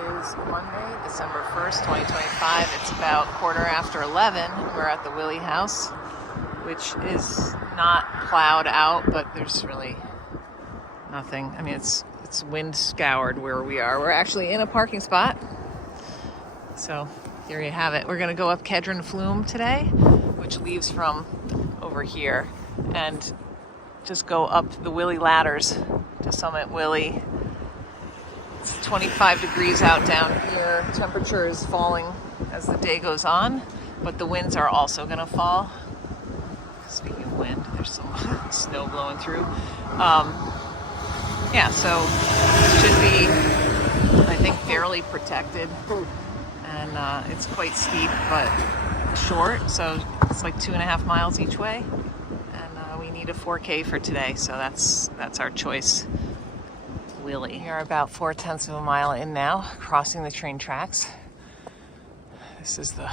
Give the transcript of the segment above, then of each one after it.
is Monday, December 1st, 2025. It's about 11:15. We're at the Willey house, which is not plowed out, but there's really nothing. I mean, it's wind scoured where we are. We're actually in a parking spot. So here you have it. We're going to go up Kedron Flume today, which leaves from over here, and just go up the Willey ladders to summit Willey. It's 25 degrees out down here. Temperature is falling as the day goes on, but the winds are also going to fall. Speaking of wind, there's some snow blowing through. Yeah, so it should be, I think, fairly protected. And it's quite steep, but short. So it's like 2.5 miles each way. And we need a 4K for today, so that's our choice. Willey. We are about 0.4 of a mile in now, crossing the train tracks. This is the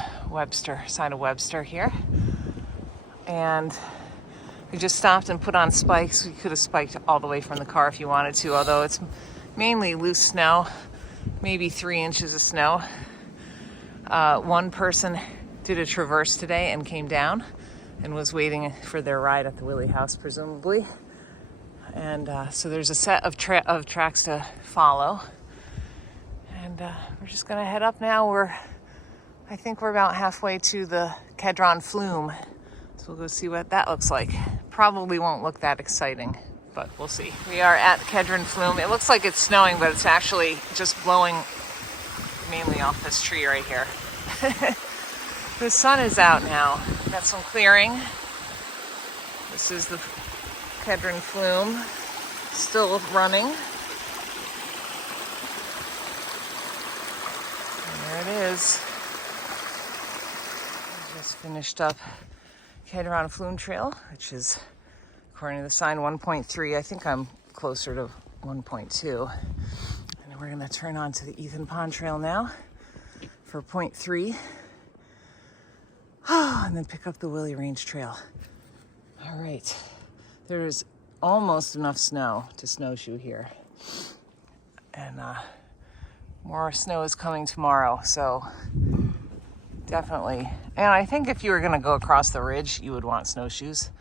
sign of Webster here. And we just stopped and put on spikes. We could have spiked all the way from the car if you wanted to, although it's mainly loose snow, maybe 3 inches of snow. One person did a traverse today and came down and was waiting for their ride at the Willey house, presumably. And so there's a set of tracks to follow. And we're just going to head up now. I think we're about halfway to the Kedron Flume. So we'll go see what that looks like. Probably won't look that exciting, but we'll see. We are at Kedron Flume. It looks like it's snowing, but it's actually just blowing mainly off this tree right here. The sun is out now. Got some clearing. This is the Kedron Flume, still running. And there it is. I just finished up Kedron Flume Trail, which is, according to the sign, 1.3. I think I'm closer to 1.2. And then we're going to turn on to the Ethan Pond Trail now for 0.3. And then pick up the Willey Range Trail. All right. There's almost enough snow to snowshoe here. And more snow is coming tomorrow, so definitely. And I think if you were going to go across the ridge, you would want snowshoes.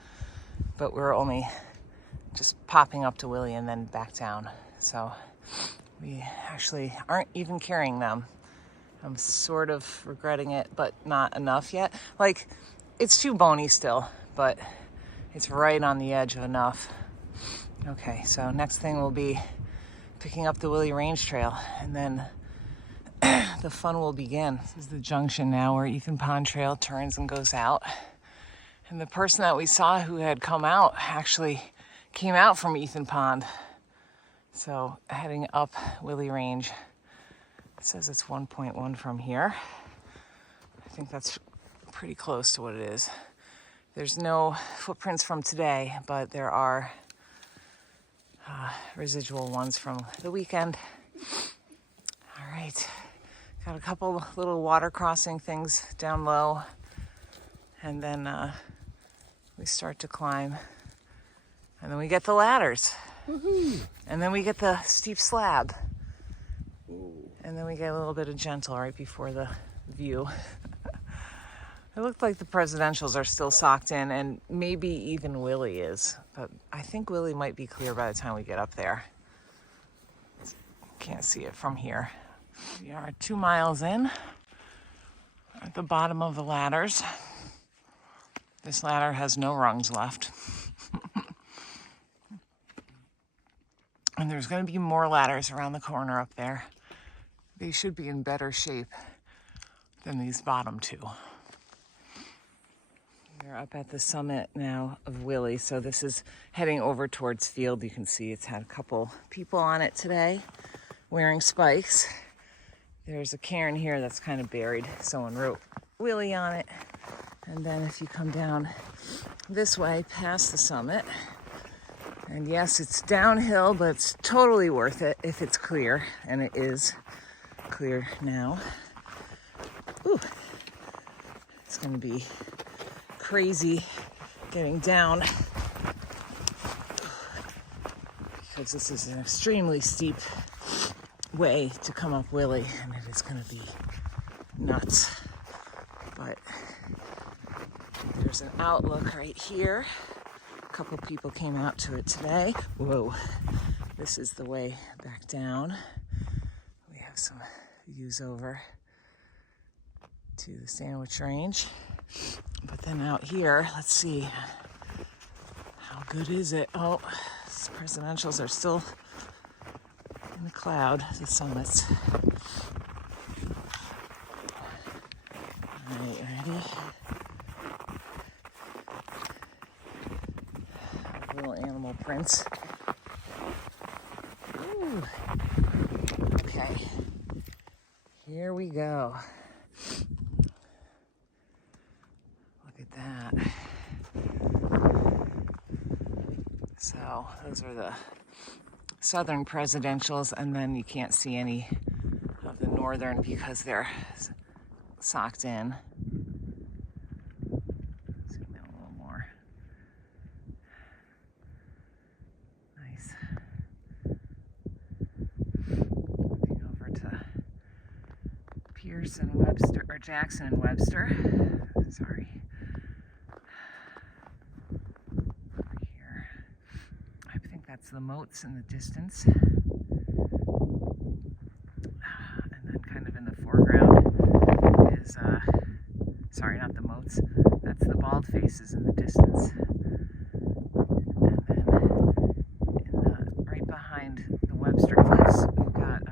But we're only just popping up to Willey and then back down. So we actually aren't even carrying them. I'm sort of regretting it, but not enough yet. Like, it's too bony still, but it's right on the edge of enough. Okay, so next thing will be picking up the Willey Range Trail, and then the fun will begin. This is the junction now where Ethan Pond Trail turns and goes out. And the person that we saw who had come out actually came out from Ethan Pond. So heading up Willey Range. It says it's 1.1 from here. I think that's pretty close to what it is. There's no footprints from today, but there are residual ones from the weekend. All right, got a couple little water crossing things down low, and then we start to climb, and then we get the ladders. Woohoo! And then we get the steep slab. Ooh. And then we get a little bit of gentle right before the view. It looked like the presidentials are still socked in, and maybe even Willey is, but I think Willey might be clear by the time we get up there. Can't see it from here. We are 2 miles in, at the bottom of the ladders. This ladder has no rungs left. And there's going to be more ladders around the corner up there. They should be in better shape than these bottom two. We're up at the summit now of Willey, so this is heading over towards field. You can see it's had a couple people on it today wearing spikes. There's a cairn here that's kind of buried. Someone wrote Willey on it. And then if you come down this way past the summit, and yes, it's downhill, but it's totally worth it if it's clear, and it is clear now. Ooh, it's gonna be crazy getting down because this is an extremely steep way to come up Willey, and it is going to be nuts. But there's an outlook right here. A couple people came out to it today. Whoa, this is the way back down. We have some views over to the Sandwich Range. But then out here, let's see, how good is it? Oh, presidentials are still in the cloud, the summits. All right, ready? Little animal prints. Ooh. Okay, here we go. Look at that. So those are the southern presidentials, and then you can't see any of the northern because they're socked in. Zoom in a little more. Nice. Moving over to Pierce and Webster, or Jackson and Webster. Sorry. Over here. I think that's the moats in the distance. And then kind of in the foreground is, sorry, not the moats. That's the bald faces in the distance. And then right behind the Webster Cliffs, we've got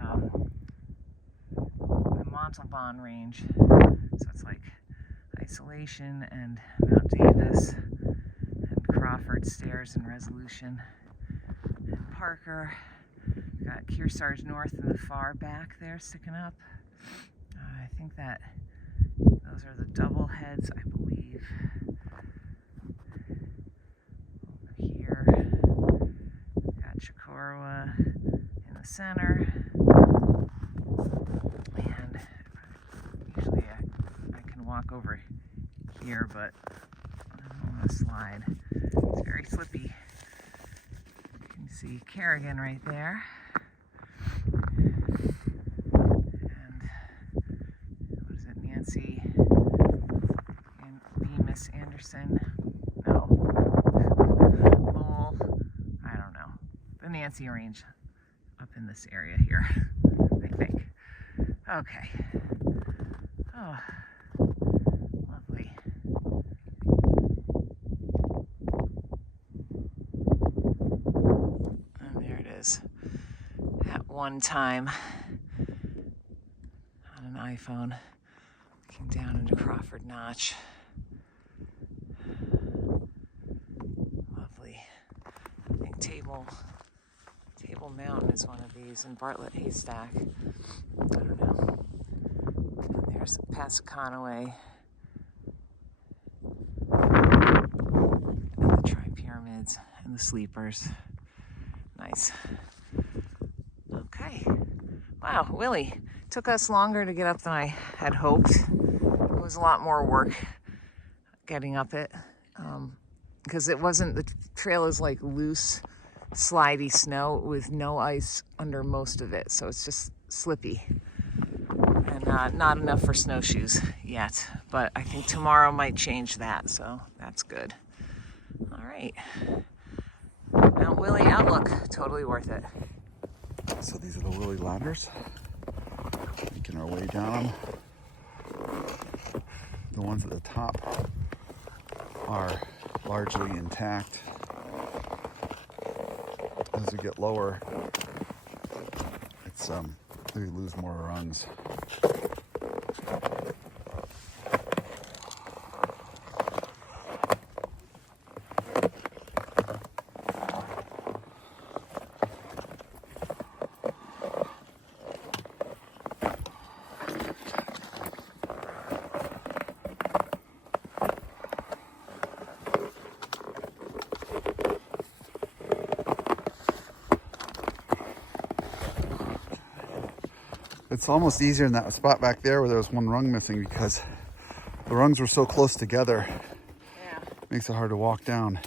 the Montalban Range. So it's like Isolation and Mount Davis and Crawford Stairs and Resolution and Parker. We've got Kearsarge North in the far back there sticking up. I think that those are the double heads, I believe. Over here, we've got Chocorua in the center. And usually I can walk over here, but I don't want to slide. It's very slippy. You can see Kerrigan right there. And what is it, Nancy and Bemis Anderson? No. Lowell, I don't know. The Nancy Range up in this area here, I think. Okay. Oh, lovely. And there it is. At one time, on an iPhone, looking down into Crawford Notch. Lovely. I think Table Mountain is one of these, and Bartlett Haystack. I don't know. And there's Passaconaway and the Tri-Pyramids and the Sleepers. Nice. Okay. Wow, Willey. Took us longer to get up than I had hoped. It was a lot more work getting up it because it wasn't, the trail is like loose, slidey snow with no ice under most of it, so it's just slippy and not enough for snowshoes yet, but I think tomorrow might change that, so that's good. All right, Mount Willey outlook, totally worth it. So these are the Willey ladders, making our way down. The ones at the top are largely intact. As you get lower, it's you lose more rungs. It's almost easier in that spot back there where there was one rung missing because the rungs were so close together. Yeah. Makes it hard to walk down.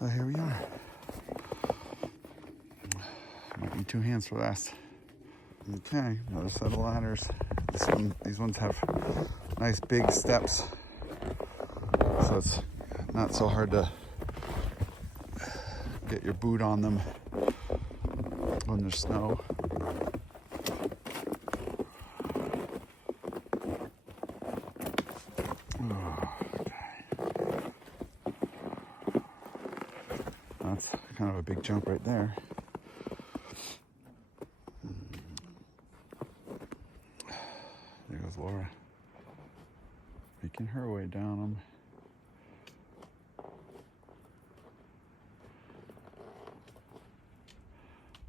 So here we are. Might need 2 hands for this. Okay, another set of ladders. These ones have nice big steps, so it's not so hard to get your boot on them when there's snow. That's kind of a big jump right there. There goes Laura, making her way down them.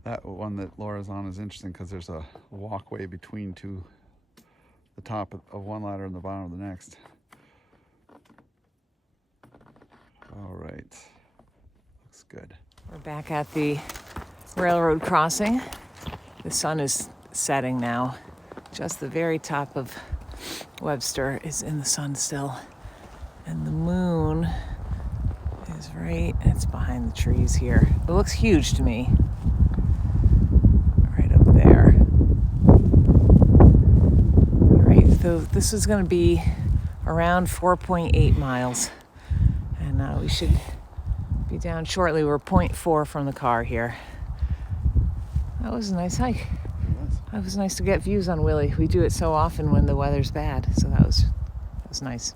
That one that Laura's on is interesting because there's a walkway between the top of one ladder and the bottom of the next. All right, looks good. We're back at the railroad crossing. The sun is setting now. Just the very top of Webster is in the sun still. And the moon is it's behind the trees here. It looks huge to me. Right up there. All right, so this is going to be around 4.8 miles. And we should be down shortly. We're 0.4 from the car here. That was a nice hike. It was nice to get views on Willey. We do it so often when the weather's bad, so that was nice.